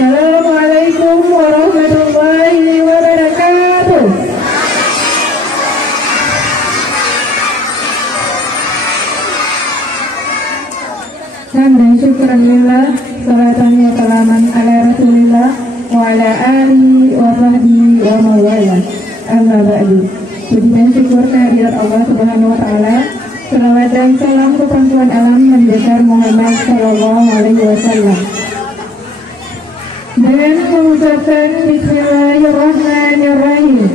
Assalamualaikum warahmatullahi wabarakatuh. Hamdan syukran lillah, salatan wa salaman ala rasulillah wa ala alihi wa sahbihi wa mawala. Amma ba'du. Puji dan syukur kehadirat Allah Subhanahu wa taala. Salawat dan salam ke pantuan alam Nabi Muhammad sallallahu alaihi wasallam. Dan mengucapkan Bismillahirrahmanirrahim.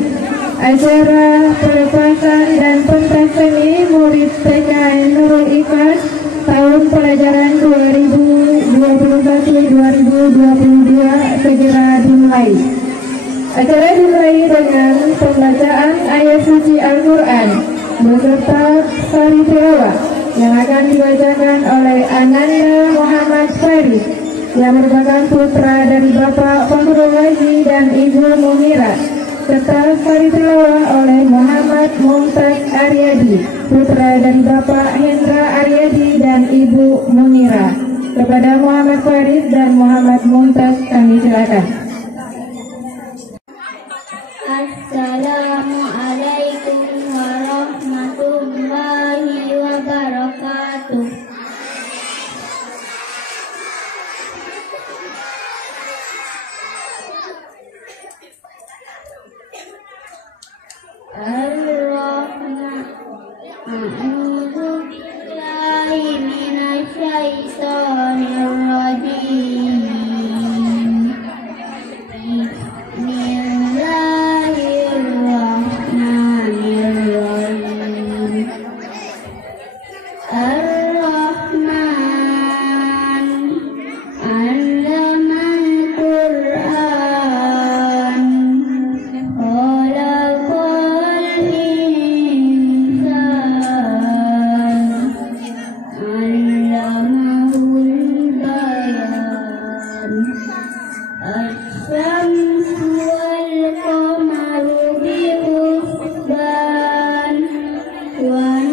Acara pelepasan dan pentas seni murid TKN Nurul Ikhlas tahun pelajaran 2021-2022 segera dimulai. Acara dimulai dengan pembacaan ayat suci Al-Quran beserta sari tilawah yang akan dibacakan oleh Ananda Muhammad Farid yang merupakan putra dari Bapak Fadrul Haji dan Ibu Munira, serta sari tilawah oleh Muhammad Mumtaz Aryadi, putra dari Bapak Hendra Aryadi dan Ibu Munira. Kepada Muhammad Farid dan Muhammad Mumtaz kami silakan. Assalamualaikum warahmatullahi wabarakatuh. Ar-Rahman. A'udzu billahi minasyaitonir rajim. Bismillahirrahmanirrahim. Ar-Rahman 'allamal Qur'an. Khalaqal insan. 'allamahul bayan. Asy-syamsu wal qamaru bihusban. Wan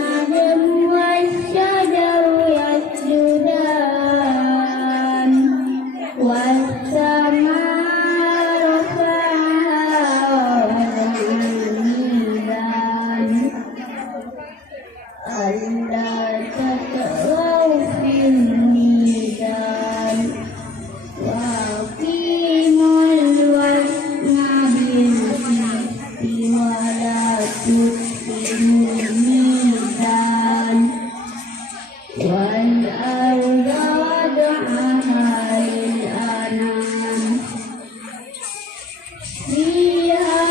najmu wasy-syajaru yasjudan. Was-samaa'a rafa'aha wa wada'a al-mizan. Alla tatghaw fil mizan. Wa aqimul wazna bil qisti wa la tukhsimul mizan. Wal arda wada'aha lil anam. Fiha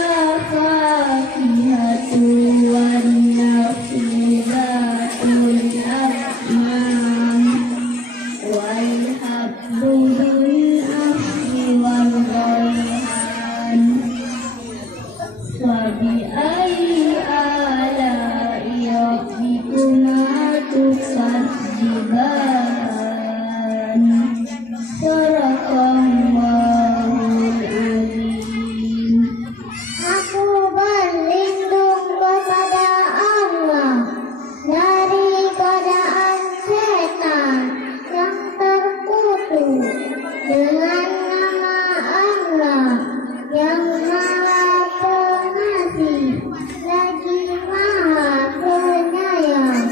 fakihatun wan nakhlu dhatul akmam. Wal habbu dhul asri wal rayhan. Wa bi ayyi ala'i rabbikuma tukadziban. Sadaqallahul azim. Aku berlindung kepada Allah dari godaan setan yang terkutuk dengan nama Allah yang Maha Pengasih lagi Maha Penyayang.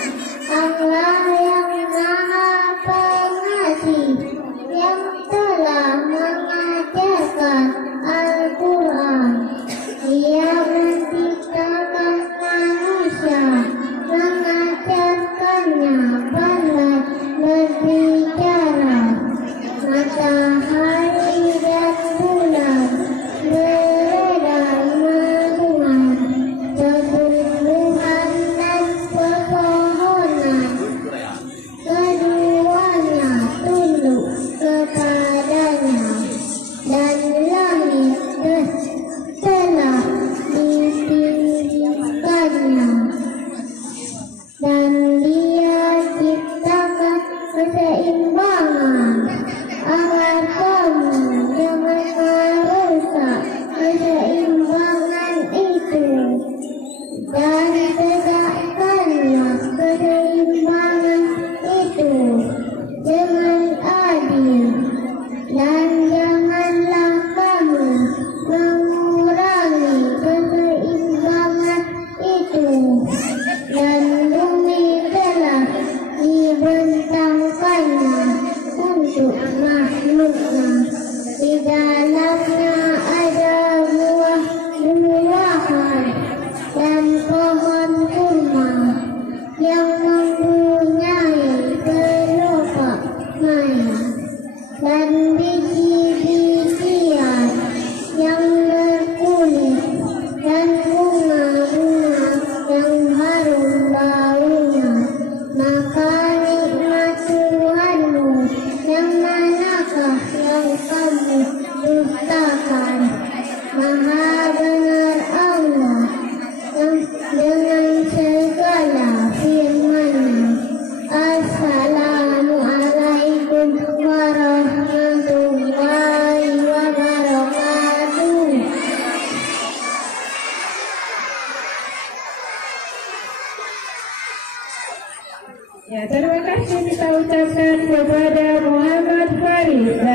Allah yang Maha Pengasih yang telah mengajarkan Al-Quran. Dia menciptakan manusia, mengajarkannya benar berbicara. Matahari dan bulan beredar meluan, tumbuhan dan pepohonan keduanya tunduk kepadanya, dan langit telah ditinggikannya, dan Dia ciptakan keseimbangan agar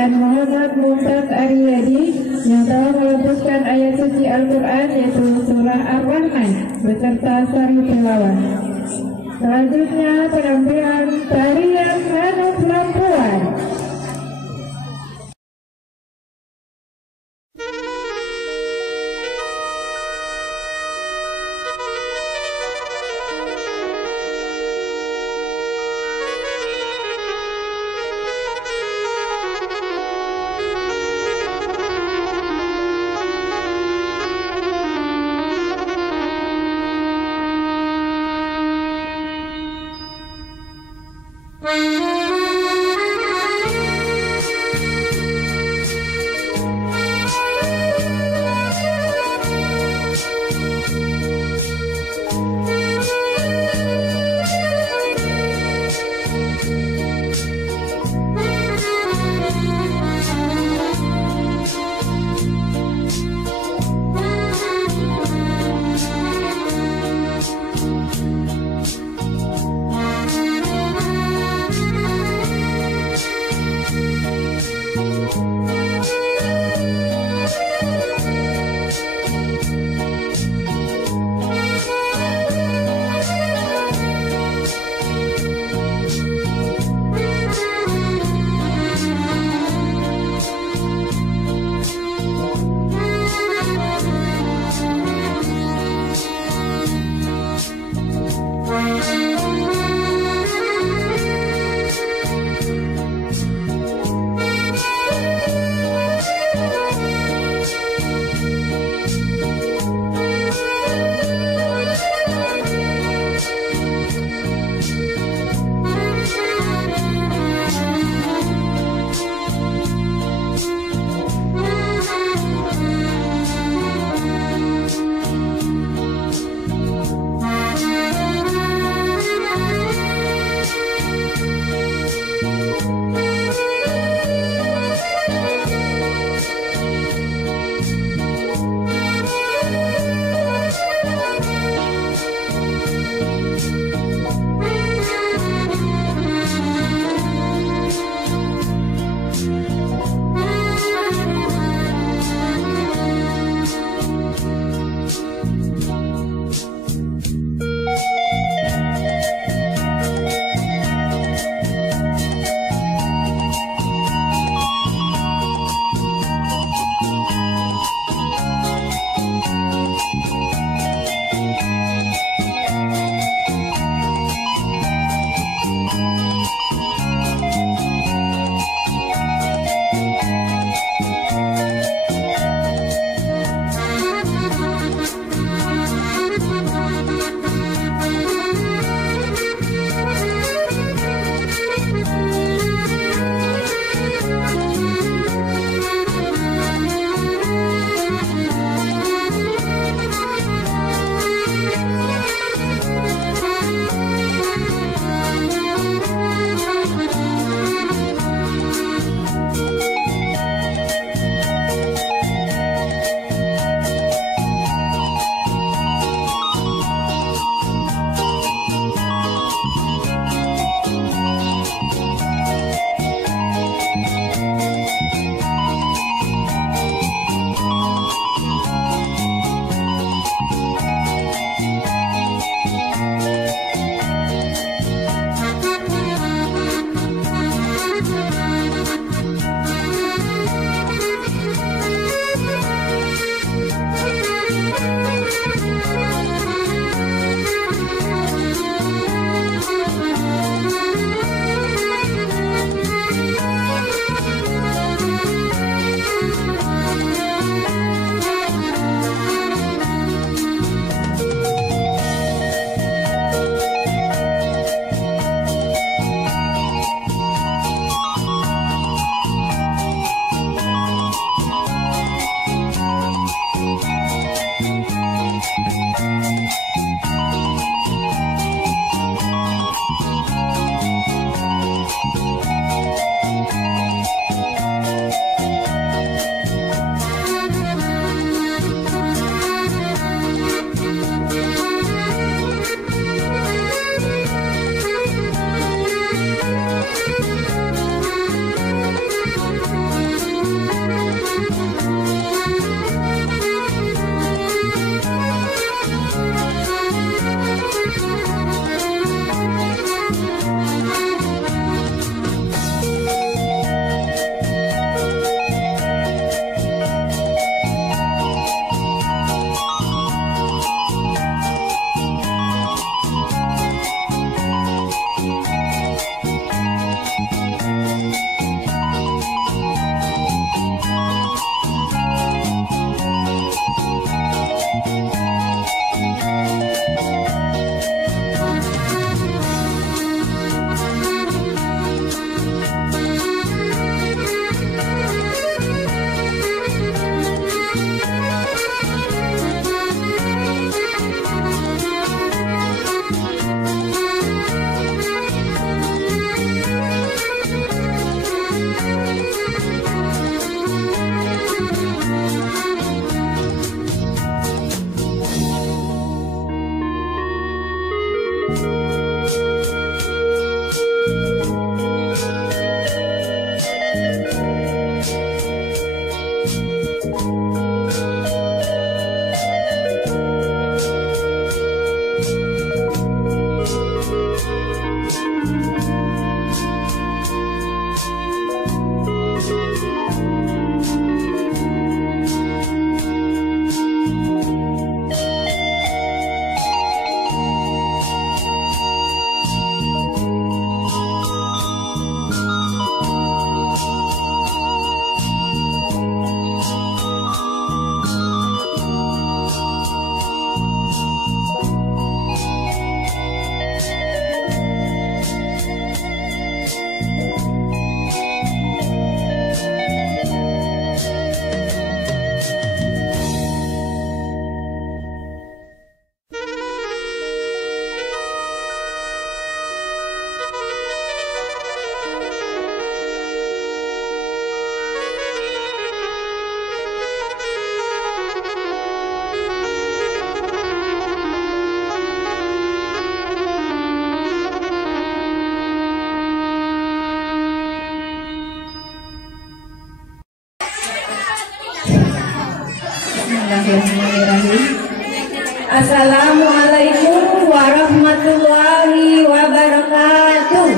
pembacaan Muhammad Mumtaz Aryadi yang telah melepaskan ayat suci Al-Quran yaitu surah Ar-Rahman beserta sari tilawah. Selanjutnya penampilan tarian Hanuf Lampuan. Thank you. Bismillahirrahmanirrahim. Assalamualaikum warahmatullahi wabarakatuh.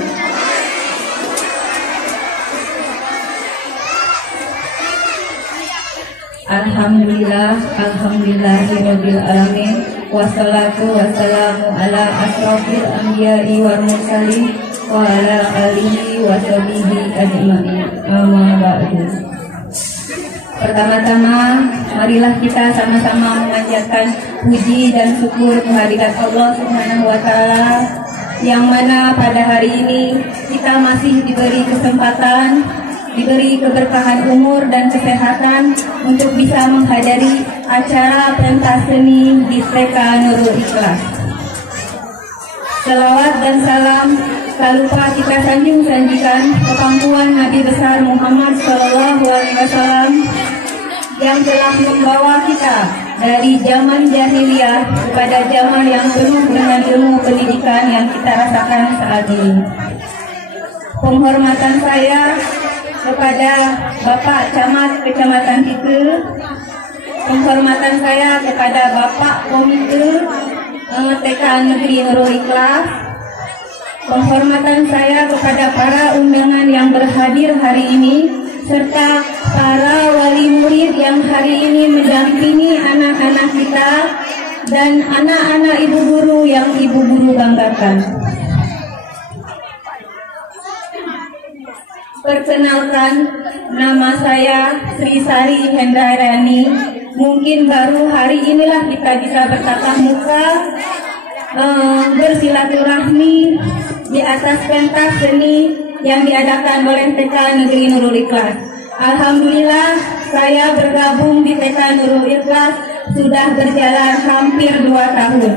Alhamdulillahirabbil alamin. Wassalatu wassalamu ala asrofil anbiya'i wal mursalin wa ala alihi wa sahbihi ajma'in. Amma ba'du. Pertama-tama, marilah kita sama-sama memanjatkan puji dan syukur kehadirat Allah Subhanahu wa Ta'ala, yang mana pada hari ini kita masih diberi kesempatan, diberi keberkahan umur dan kesehatan untuk bisa menghadiri acara pentas seni di TK Nurul Ikhlas. Selawat dan salam tak lupa kita sanjung-sanjikan kepangkuan Nabi besar Muhammad SAW yang telah membawa kita dari zaman jahiliyah kepada zaman yang penuh dengan ilmu pendidikan yang kita rasakan saat ini. Penghormatan saya kepada Bapak Camat Kecamatan Pitu, penghormatan saya kepada Bapak Komite TK Negeri Nurul Ikhlas, penghormatan saya kepada para undangan yang berhadir hari ini, serta para wali murid yang hari ini mendampingi anak-anak kita dan anak-anak ibu guru yang ibu guru banggakan. Perkenalkan, nama saya Sri Sari Hendrayani. Mungkin baru hari inilah kita bisa bertatap muka, bersilaturahmi di atas pentas seni yang diadakan oleh TK Negeri Nurul Ikhlas. Alhamdulillah, saya bergabung di TK Nurul Ikhlas sudah berjalan hampir 2 tahun.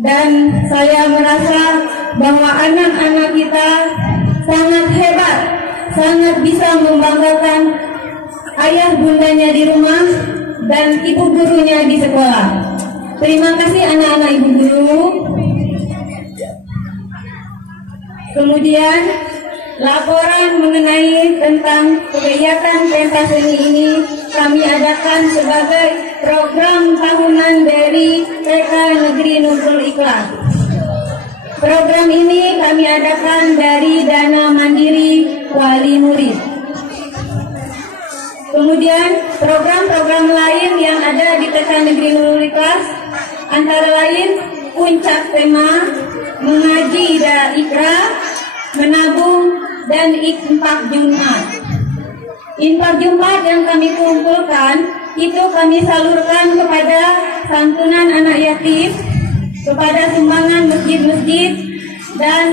Dan saya merasa bahwa anak-anak kita sangat hebat, sangat bisa membanggakan ayah bundanya di rumah dan ibu gurunya di sekolah. Terima kasih anak-anak ibu guru. Kemudian laporan mengenai tentang kegiatan pentas seni ini kami adakan sebagai program tahunan dari TK Negeri Nurul Ikhlas. Program ini kami adakan dari dana mandiri wali murid. Kemudian program-program lain yang ada di TK Negeri Nurul Ikhlas antara lain puncak tema, mengaji dan ikra, menabung, dan infak Jumat. Infak Jumat yang kami kumpulkan itu kami salurkan kepada santunan anak yatim, kepada sumbangan masjid-masjid, dan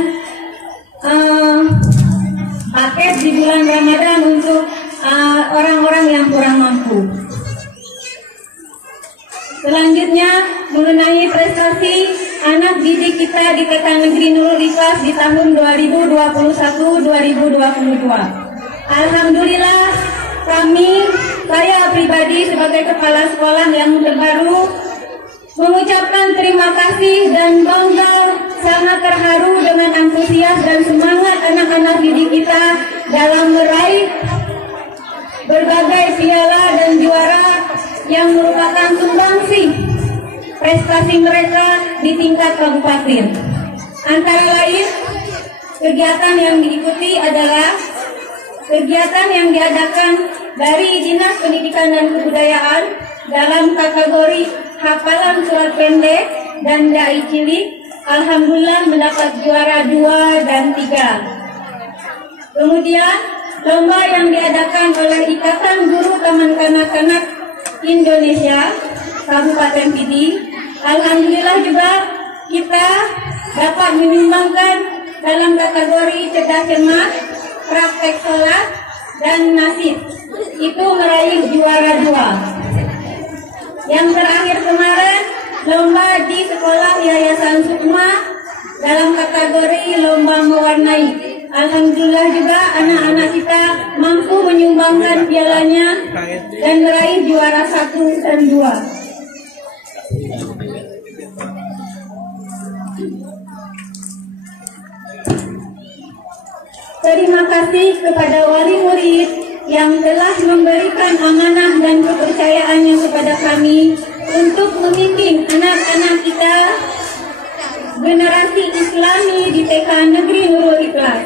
paket di bulan Ramadan untuk orang-orang yang kurang mampu. Selanjutnya mengenai prestasi anak didik kita di TK Negeri Nurul Ikhlas di tahun 2021-2022. Alhamdulillah, saya pribadi sebagai kepala sekolah yang terbaru mengucapkan terima kasih dan bangga, sangat terharu dengan antusias dan semangat anak-anak didik kita dalam meraih berbagai piala dan juara yang merupakan sumbangsi prestasi mereka di tingkat kabupaten. Antara lain, kegiatan yang diikuti adalah kegiatan yang diadakan dari Dinas Pendidikan dan Kebudayaan dalam kategori hafalan surat pendek dan dai cilik. Alhamdulillah mendapat juara 2 dan 3. Kemudian lomba yang diadakan oleh Ikatan Guru Taman Kanak-Kanak Indonesia Kabupaten Pidi, alhamdulillah juga kita dapat menyumbangkan dalam kategori cerdas cermat, praktek sholat, dan nasib. Itu meraih juara 2. Yang terakhir kemarin lomba di sekolah Yayasan Sukma dalam kategori lomba mewarnai. Alhamdulillah juga anak-anak kita mampu menyumbangkan pialanya dan meraih juara 1 dan 2. Terima kasih kepada wali murid yang telah memberikan amanah dan kepercayaannya kepada kami untuk memimpin anak-anak kita generasi Islami di TK Negeri Nurul Ikhlas.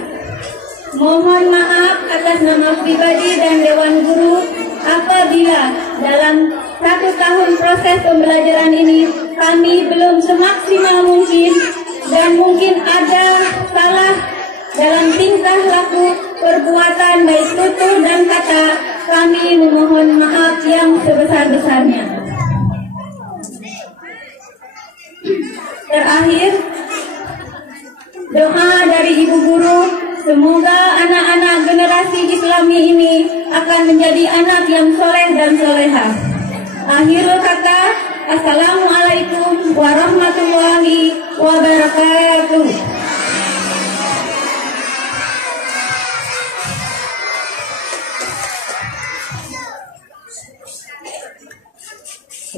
Mohon maaf atas nama pribadi dan Dewan Guru apabila dalam 1 tahun proses pembelajaran ini kami belum semaksimal mungkin dan mungkin ada salah dalam tingkah laku, perbuatan, baik tutur dan kata. Kami memohon maaf yang sebesar-besarnya. Terakhir, doa dari Ibu Guru, semoga anak-anak generasi Islami ini akan menjadi anak yang soleh dan solehah. Akhirul kata, Assalamualaikum warahmatullahi wabarakatuh.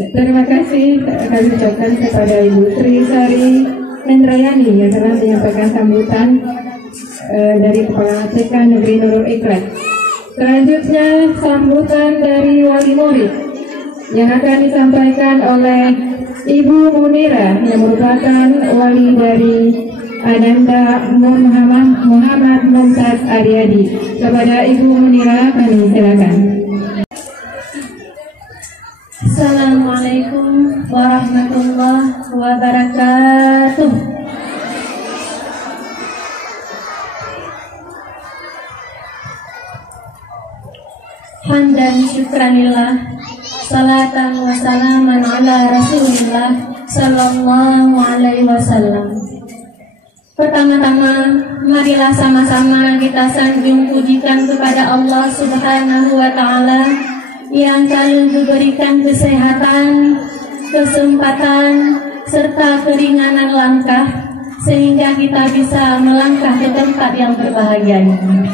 Terima kasih kami ucapkan kepada Ibu Tri Sari Hendrayani yang telah menyampaikan sambutan dari Kepala TK Negeri Nurul Ikhlas. Selanjutnya sambutan dari wali murid yang akan disampaikan oleh Ibu Munira yang merupakan wali dari Ananda Muhammad Mumtaz Aryadi. Kepada Ibu Munira kami silakan. Assalamualaikum warahmatullahi wabarakatuh. Hamdan syukranillah, salatan wa salaman ala rasulillah sallallahu alaihi wasallam. Pertama-tama, marilah sama-sama kita sanjung pujikan kepada Allah Subhanahu wa Ta'ala yang selalu diberikan kesehatan, kesempatan, serta keringanan langkah sehingga kita bisa melangkah ke tempat yang berbahagia ini.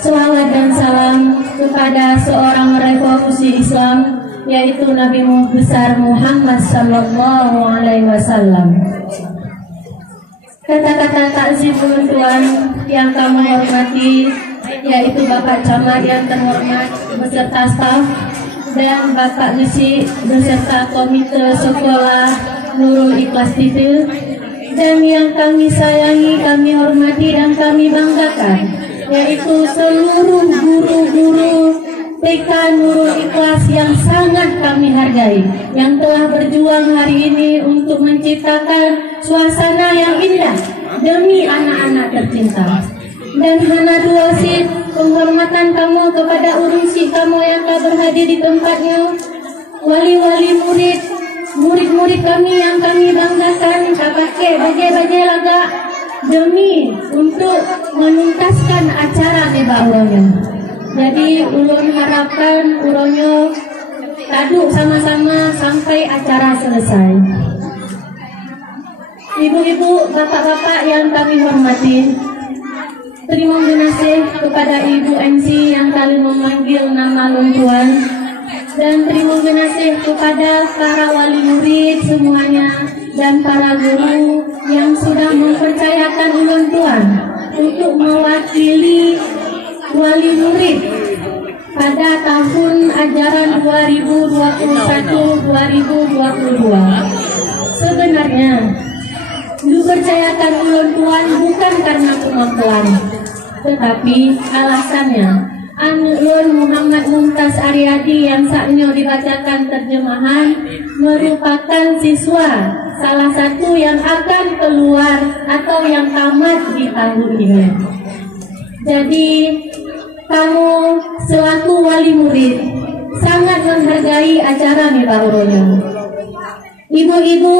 Selawat dan salam kepada seorang revolusi Islam, yaitu Nabi besar Muhammad sallallahu alaihi wasallam. Kata-kata takzim Tuan yang kami hormati, yaitu Bapak Camat yang terhormat beserta staf dan Bapak Lusi beserta komite sekolah Nurul Ikhlas itu, dan yang kami sayangi, kami hormati dan kami banggakan, yaitu seluruh guru-guru TK Nurul Ikhlas yang sangat kami hargai, yang telah berjuang hari ini untuk menciptakan suasana yang indah demi anak-anak tercinta. Dan hana dua sih penghormatan kamu kepada urusi kamu yang telah berhadir di tempatnya, wali-wali murid, murid-murid kami yang kami banggakan, tak pakai bagai-bagai laga demi untuk menuntaskan acara bebak uronyo. Jadi ulun harapkan uronyo taduk sama-sama sampai acara selesai. Ibu-ibu, bapak-bapak yang kami hormati, terima kasih kepada Ibu MC yang kali memanggil nama Tuan, dan terima kasih kepada para wali murid semuanya dan para guru yang sudah mempercayakan ulun Tuan untuk mewakili wali murid pada tahun ajaran 2021-2022. Sebenarnya dipercayakan ulun Tuan bukan karena kemampuan, tetapi alasannya Ulun Muhammad Mumtaz Aryadi yang saatnya dibacakan terjemahan merupakan siswa salah satu yang akan keluar atau yang tamat di tahun ini. Jadi kamu selaku wali murid sangat menghargai acara Mibah Uronyo. Ibu-ibu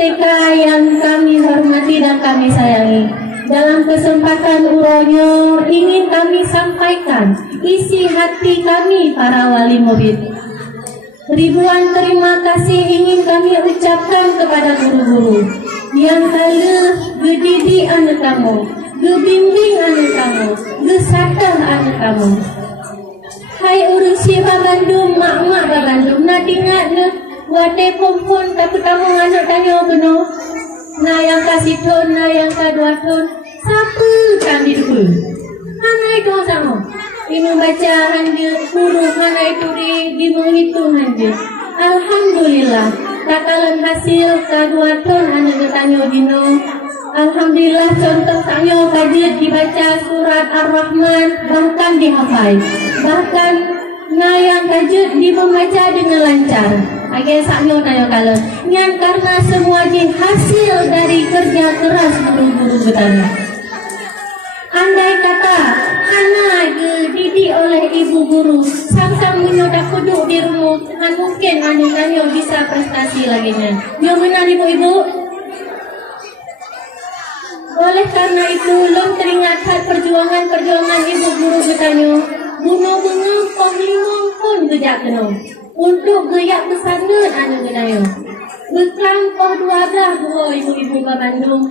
TK yang kami hormati dan kami sayangi, dalam kesempatan Uronyo ingin kami sampaikan isi hati kami para wali murid. Ribuan terima kasih ingin kami ucapkan kepada guru-guru yang telah mendidik anak kamu, membimbing anak kamu, gesatah anak kamu. Hai urusi Bandung, mak-mak Bandung, nak ingat ne, wate kompon tapi kamu nganak tanya kena. Nah yang kasih ton, nah yang kedua ton, siapa kami dulu? Anak itu sama. membaca hanya huruf mana itu di menghitung hanya. Alhamdulillah takalan hasil kedua ton anak bertanya dino. Alhamdulillah contoh saya kajian dibaca surat Ar-Rahman bahkan dihafal, bahkan yang kajian dibaca dengan lancar. Agak saknya tanya kalau nyan karena semua hasil dari kerja keras guru-guru bertanya. Andai kata anak dididik oleh ibu guru, sang-sang menyodak kuduk di rumah, mungkin anak-anak bisa prestasi lagi nya. Yang benar ibu-ibu. Oleh karena itu, lom teringat perjuangan ibu guru bertanya, bunga-bunga panglima pun gejak kena. Untuk geyak pesanan anak bertanya. Bekang poh 12 buah ibu-ibu ke Bandung.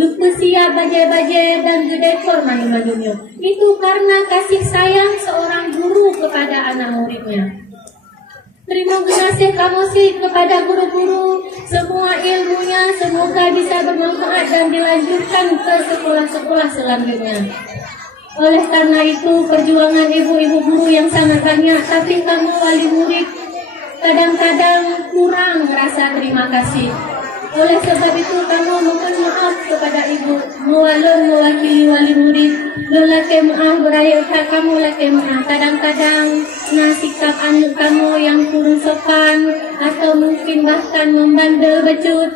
Bersiap bajai-bajai dan gedekor main-mainnya. Itu karena kasih sayang seorang guru kepada anak muridnya. Terima kasih kamu sih kepada guru-guru. Semua ilmunya semoga bisa bermanfaat dan dilanjutkan ke sekolah-sekolah selanjutnya. Oleh karena itu perjuangan ibu-ibu guru yang sangat banyak, tapi kamu wali murid kadang-kadang kurang rasa terima kasih. Oleh sebab itu kamu mohon maaf kepada ibu, mewakili wali murid. Lelaki maaf beraya kamu lelaki maaf. Kadang-kadang sikap anak kamu yang kurang sopan atau mungkin bahkan membandel becut.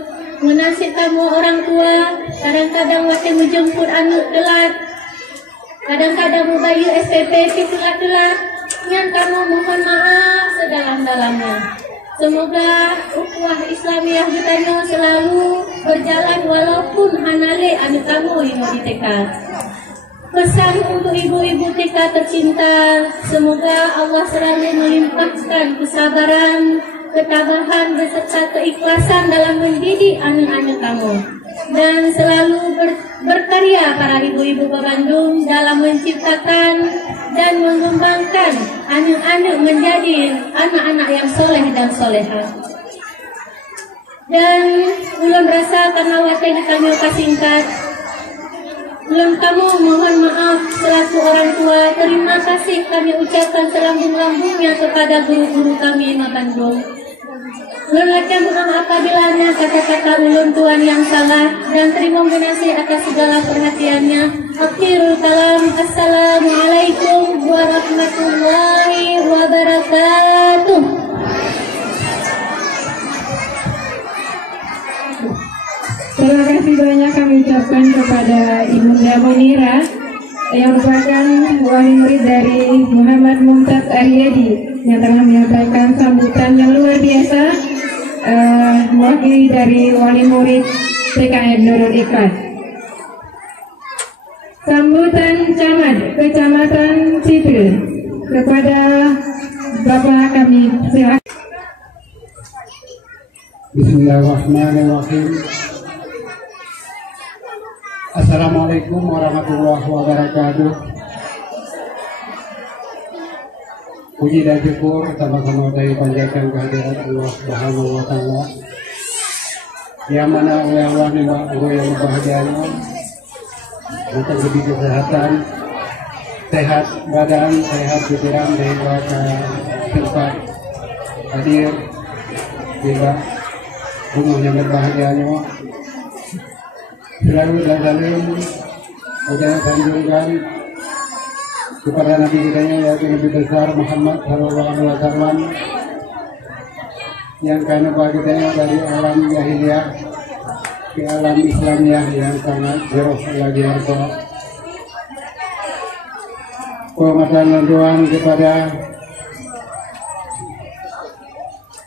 Menasib kamu orang tua, kadang-kadang waktu menjemput anak telat. Kadang-kadang membayar SPP telat-telat. Yang kamu mohon maaf sedalam-dalamnya. Semoga ukhuwah Islamiyah kita selalu berjalan walaupun hanale anak kamu yang di TK. Pesan untuk ibu-ibu TK tercinta, semoga Allah selalu melimpahkan kesabaran, ketabahan beserta keikhlasan dalam mendidik anak-anak kamu. Dan selalu berkarya para ibu-ibu ke Bandung dalam menciptakan dan mengembangkan anak-anak menjadi anak-anak yang soleh dan solehah. Dan ulun rasa karena waktu kami singkat, ulun kamu mohon maaf selaku orang tua. Terima kasih kami ucapkan selambung-lambungnya kepada guru-guru kami di Bandung. Ulun lakukan maaf apabila kata-kata ulun tuan yang salah, dan terima kasih atas segala perhatiannya. Akhirul kalam, assalamualaikum warahmatullahi wabarakatuh. Terima kasih banyak kami ucapkan kepada Ibunda Munira yang merupakan wali murid dari Muhammad Mumtaz Aryadi yang telah menyampaikan sambutan yang luar biasa mewakili dari wali murid TKN Nurul Ikhlas. Sambutan Camat Kecamatan Sipil kepada Bapak kami, silakan. Bismillahirrahmanirrahim. Assalamualaikum warahmatullahi wabarakatuh. Puji dan syukur sama-sama dari panjatkan kehadirat Allah Subhanahu wa Ta'ala, yang mana Allah nikmat yang bahagianya, untuk lebih kesehatan, sehat badan, sehat pikiran, dan tempat hadir juga rumah yang berbahagianya. Selalu dan salim udah sanjungan kepada Nabi kita yaitu Nabi besar Muhammad Sallallahu Alaihi Wasallam, yang karena bagiannya dari alam jahiliyah ke alam Islamiyah yang sangat jauh lagi harga. Penghormatan dan doa kepada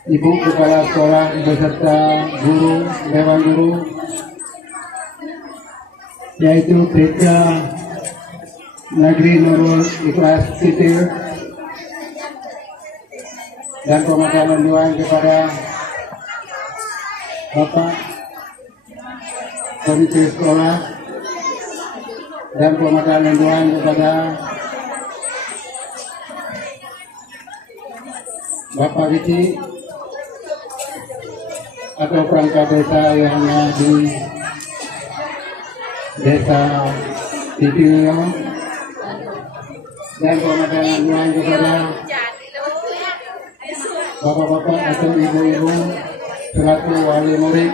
Ibu Kepala Sekolah beserta guru, dewan guru, yaitu TK Negeri Nurul Ikhlas Sipil, dan penghormatan doa kepada Bapak Komite Sekolah, dan penghormatan doa kepada Bapak Vici atau perangkat desa yang di Desa Sipil, dan pematangan doa kepada bapak-bapak atau ibu-ibu selaku wali murid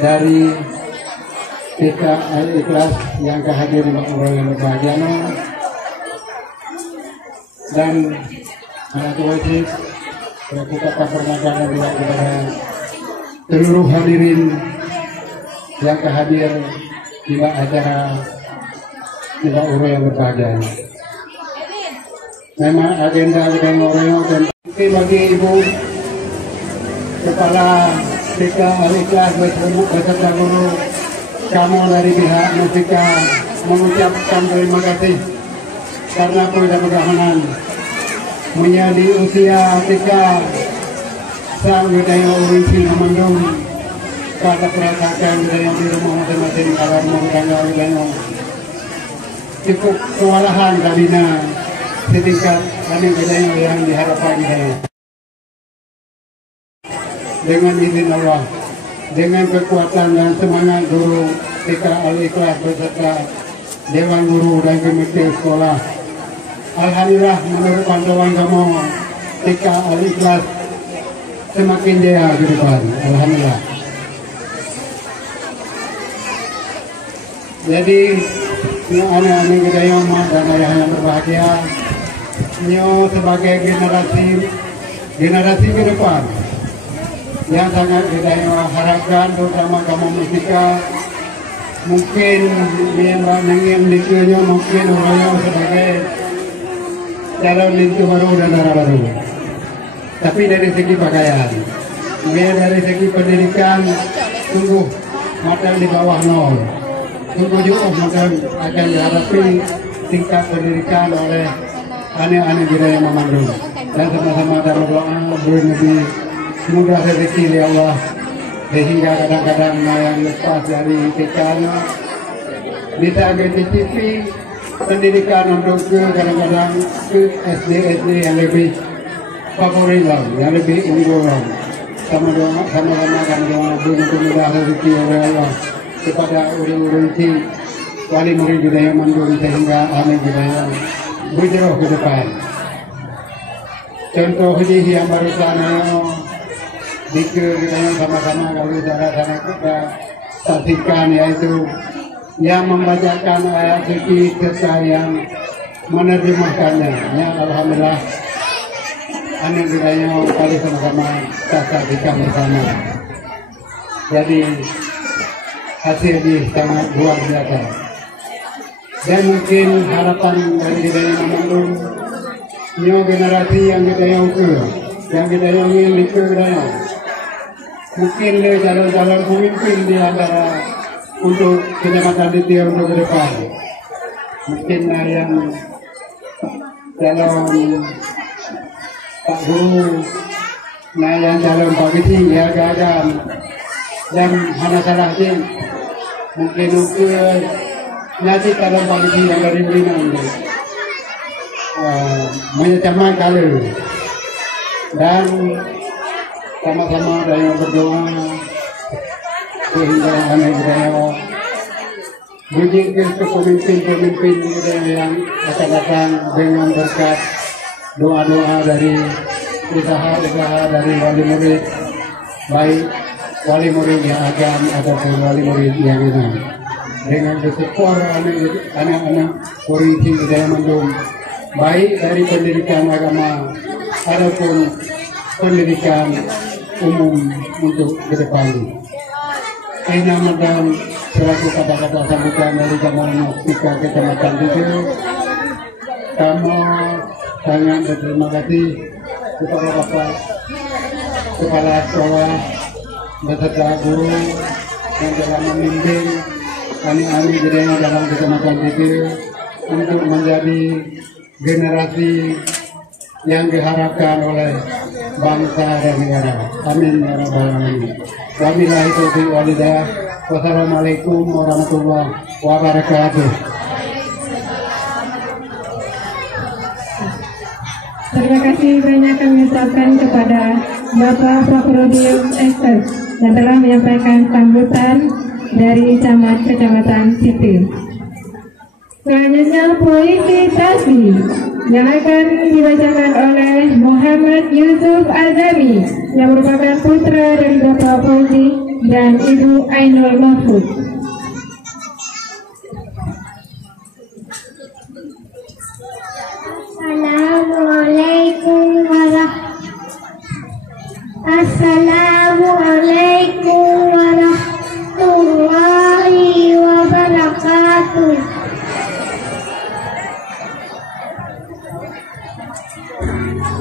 dari TK Al-Ikhlas yang kehadir di Makmur yang berbahagia, dan anak wajib melakukan permohonan doa kepada seluruh hadirin yang kehadir di acara Tidak Uro yang berbahagia. Memang agenda Tidak Uro dan bagi ibu kepala TK Al-Ikhlas beserta guru kamu dari pihak Mustika mengucapkan terima kasih karena kemudahan menjadi usia TK sang budaya Urinsi Namandung pada perasaan budaya di rumah masing-masing kalau mengutangga budaya cukup kewalahan karena setingkat aneh budaya yang diharapkan budaya. Dengan izin Allah, dengan kekuatan dan semangat guru TK Al-Ikhlas beserta Dewan Guru dan Komite Sekolah, alhamdulillah menurut pantauan kamu TK Al-Ikhlas semakin jaya ke depan, alhamdulillah. Jadi anak-anak kita yang dan ayah yang berbahagia, nyo sebagai generasi ke depan yang sangat kita harapkan, terutama kamu Mustika, mungkin yang lingkunya mungkin orang sebagai calon lingkup baru dan darah baru. Tapi dari segi pakaian, dari segi pendidikan, sungguh macam di bawah nol. Sungguh juga macam akan dihadapi tingkat pendidikan oleh anak-anak kita yang memandung. Dan sama-sama dalam doa bernabi semoga rezeki ya Allah, sehingga kadang-kadang yang lepas dari TK bisa mencicipi pendidikan untuk ke kadang-kadang ke SD yang lebih favorit lah, yang lebih unggul lah. Sama-sama kami doa mudah rezeki oleh Allah kepada uring-uring wali murid budaya Mandung sehingga anak budaya berjeroh ke depan. Contoh ini yang baru sana dikir kita sama-sama kalau sana kita saksikan, yaitu yang membacakan ayat suci serta yang menerjemahkannya. Ya, alhamdulillah anak budaya kali sama-sama kita saksikan bersama. Jadi hasil ini sangat luar biasa. Dan mungkin harapan dari kita yang Mandung, new generasi yang kita yang ingin dikira, mungkin le calon-calon pemimpin di antara untuk Kecamatan Ditio untuk ke depan. Mungkin yang calon Pak Guru, yang calon Pak Giti, ya gagal, dan hanya salah sih. Mungkin nanti calon Pak Giti yang dari Beriman menyecamkan kalau dan sama-sama yang berdoa sehingga anak budaya bujuk ke pemimpin-pemimpin budaya yang akan datang dengan berkat doa-doa dari usaha-usaha dari wali murid, baik wali murid yang agam ataupun wali murid yang enam, dengan bersyukur anak-anak Urinsi budaya Mandung, baik dari pendidikan agama ataupun pendidikan umum untuk ke depan. Ini madam selaku kata-kata sambutan dari Kamu Mustika Kecamatan Ditio. Kamu sangat berterima kasih kepada Bapak Kepala Sekolah beserta guru yang telah memimpin anak-anak budaya dalam Kecamatan Ditio untuk menjadi generasi yang diharapkan oleh bangsa dan negara. Amin ya rabbal alamin. Wabillahi taufiq wal hidayah. Wassalamualaikum warahmatullahi wabarakatuh. Terima kasih banyak kami ucapkan kepada Bapak Fakhruddin Esther yang telah menyampaikan sambutan dari Camat Kecamatan Ditio. Selanjutnya puisi tasbih yang akan dibacakan oleh Muhammad Yusuf Azami yang merupakan putra dari Bapak Fauzi dan Ibu Ainul Mahfud. Assalamualaikum warahmatullahi wabarakatuh.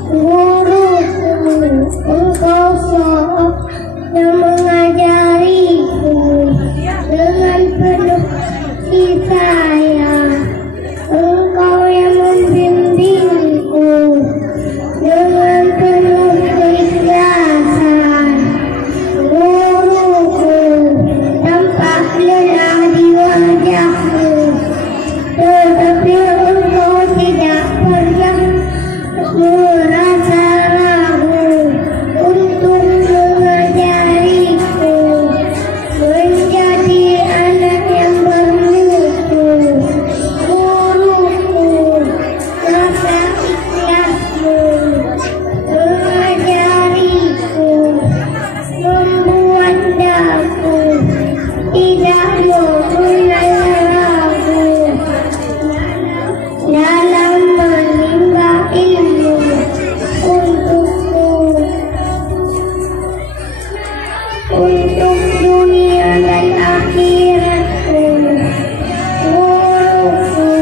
Guruku, engkau seorang yang mengajariku dengan penuh kasih sayang. Engkau yang membimbingku dengan penuh keikhlasan. Guruku, tampak lelah di wajahmu, tetapi engkau tidak pernah merasa ragu untuk mengajariku menjadi anak yang bermutu. Guruku, rasa ikhlasmu mengajariku membuat daku tidak mengenal ragu dalam menimba ilmu untukku, untuk dunia dan akhiratku. Guruku,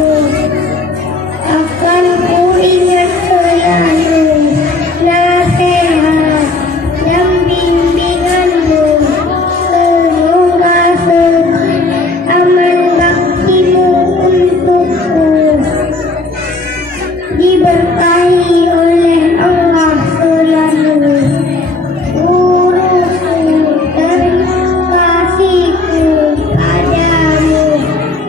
akan kuingat selalu nasihat dan bimbinganmu. Semoga aman baktimu untukku diberkahi oleh Allah selalu. Guruku, terima kasihku padamu.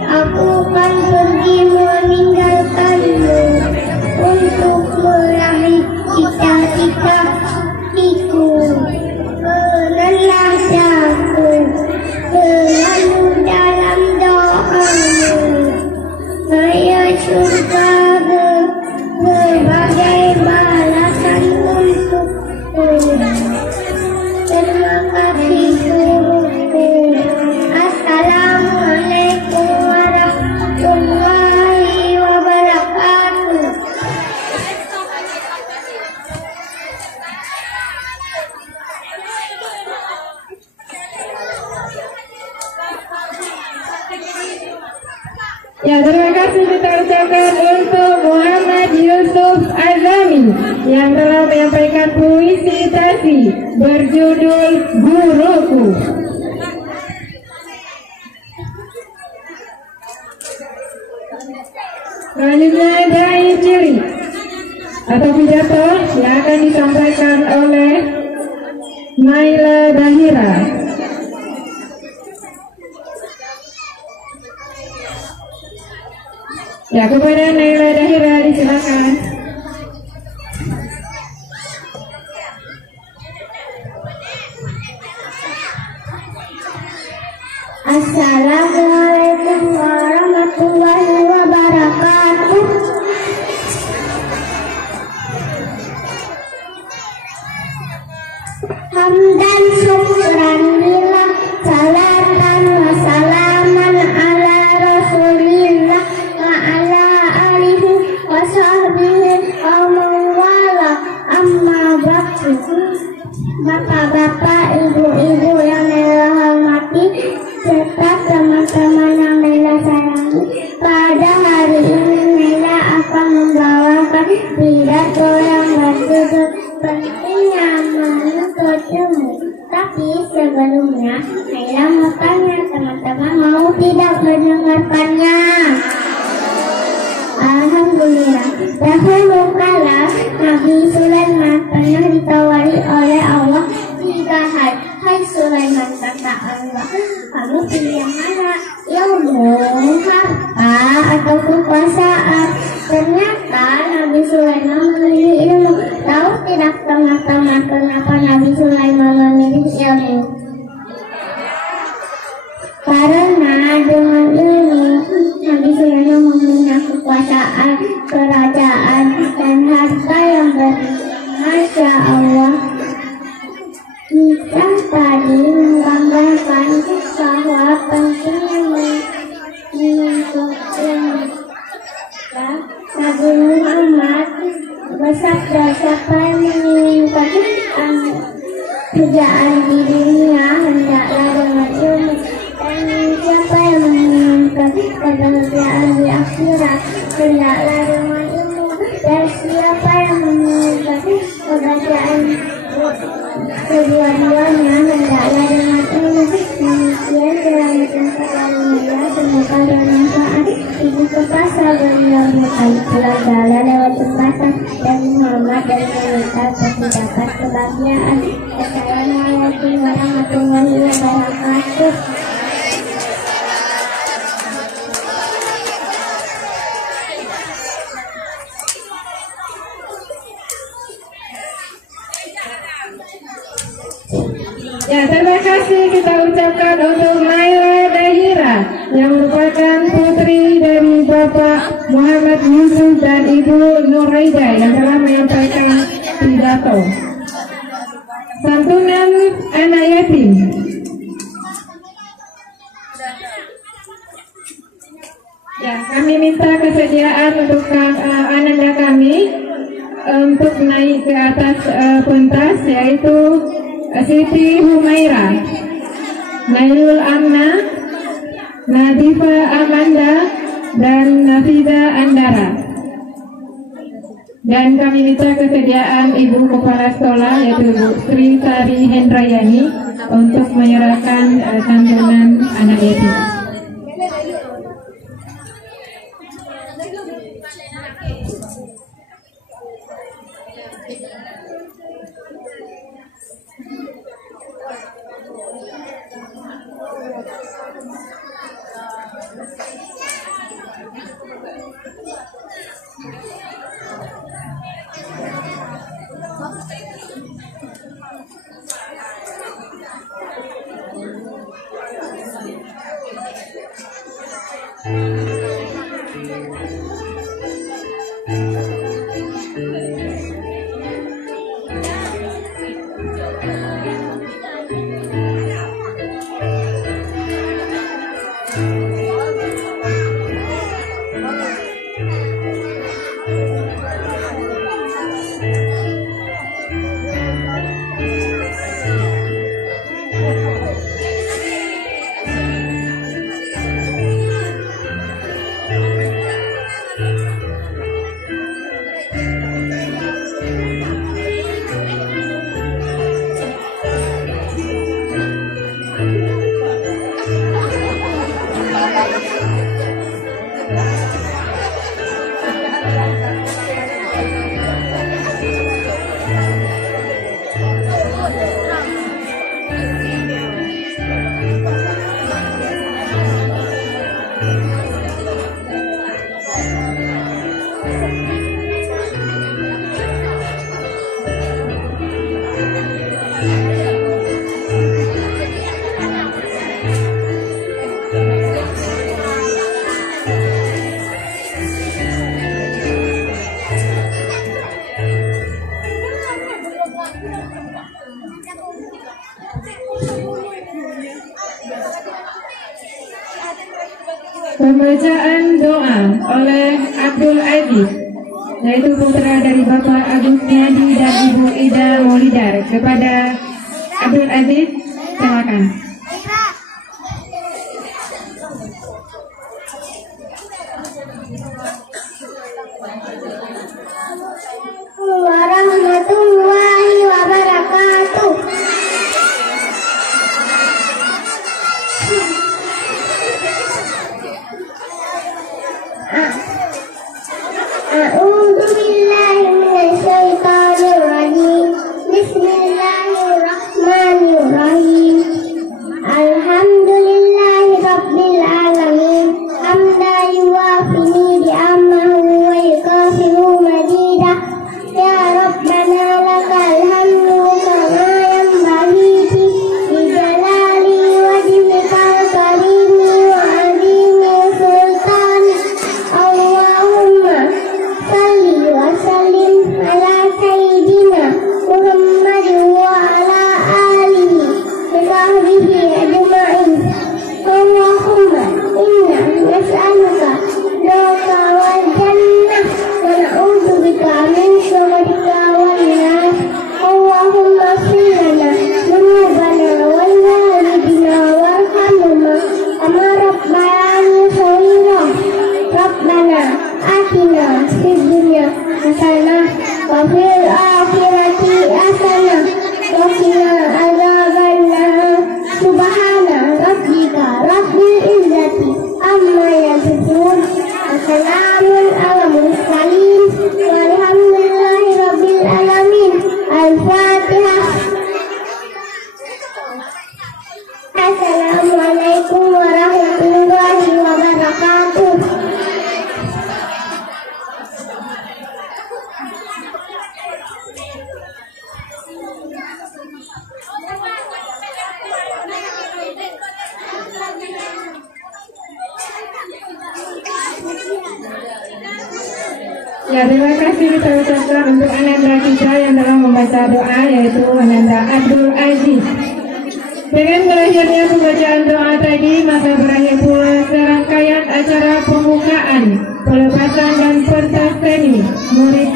Aku kan pergi meninggalkanmu untuk meraih cita-citaku. Kenanlah daku selalu dalam doamu, supaya surga sebagai balasan untukku. Terima kasih guruku. Assalamualaikum warahmatullahi wabarakatuh. Ya, terima kasih kita ucapkan untuk Muhammad Yusuf Azami yang telah menyampaikan puisi tadi berjudul Guruku. Selanjutnya dai ciri atau pidato yang akan disampaikan oleh Naila Dahira. Ya, kepada Naila Dahira disilakan. Assalamualaikum warahmatullahi wabarakatuh. Hamdan syukran lillah, salatan wa salaman ala rasulillah wa ala alihi wa sahbihi wa mawala. Amma ba'du. Bapak-bapak, ibu-ibu yang Naila hormati serta teman-teman yang Naila sayangi, pada hari ini Naila akan membawakan pidato yang berjudul pentingnya menuntut ilmu. Tapi sebelumnya Naila mau tanya, teman-teman mau tidak mendengarkannya? Alhamdulillah. Dahulu kala Nabi Sulaiman pernah ditawari oleh Allah 3 hal. Hai Sulaiman, kata Allah, kamu pilih yang mana? Ilmu, harta, atau kekuasaan? Ternyata Nabi Sulaiman memilih ilmu. Tahu tidak teman-teman kenapa Nabi Sulaiman memilih ilmu? Karena dengan ilmu Nabi Sulaiman Masya Allah, kita tadi menggambarkan bahwa pentingnya mengikuti Nabi Muhammad bersabda, siapa yang menginginkan kerjaan di dunia hendaklah dengan ilmu, dan siapa yang menginginkan kebahagiaan di akhirat hendaklah dengan ilmu, dan siapa yang menginginkan kebahagiaan kedua-duanya hendaklah dengan ilmu. Demikian dalam mencapai semoga bermanfaat. Ibu kepala beliau berjalan lewat jembatan dan Muhammad dan wanita terdapat kebahagiaan. Assalamualaikum warahmatullahi wabarakatuh. Ya, terima kasih kita ucapkan untuk Naila Dahira yang merupakan putri dari Bapak Muhammad Yusuf dan Ibu Nuraida yang telah menyampaikan pidato. Santunan anak yatim. Ya, kami minta kesediaan untuk ananda kami untuk naik ke atas pentas, yaitu Siti Humaira, Nailul Amna, Nadifa Amanda, dan Nafiza Andara. Dan kami minta kesediaan Ibu Kepala Sekolah, yaitu Bu Sri Sari Hendrayani, untuk menyerahkan santunan anak yatim. Pembacaan doa oleh Abdul Aziz, yaitu putra dari Bapak Agus Miadi dan Ibu Ida Maulidar. Kepada Abdul Aziz, silakan. Warahmatullahi wabarakatuh. A'udzu billahi minasyaitonir rajim. Bismillahirrahmanirrahim. Ya, terima kasih kita ucapkan untuk Ananda kita yang telah membaca doa, yaitu Ananda Abdul Aziz. Dengan berakhirnya pembacaan doa tadi, maka berakhir pula serangkaian acara pembukaan, pelepasan dan pentas seni murid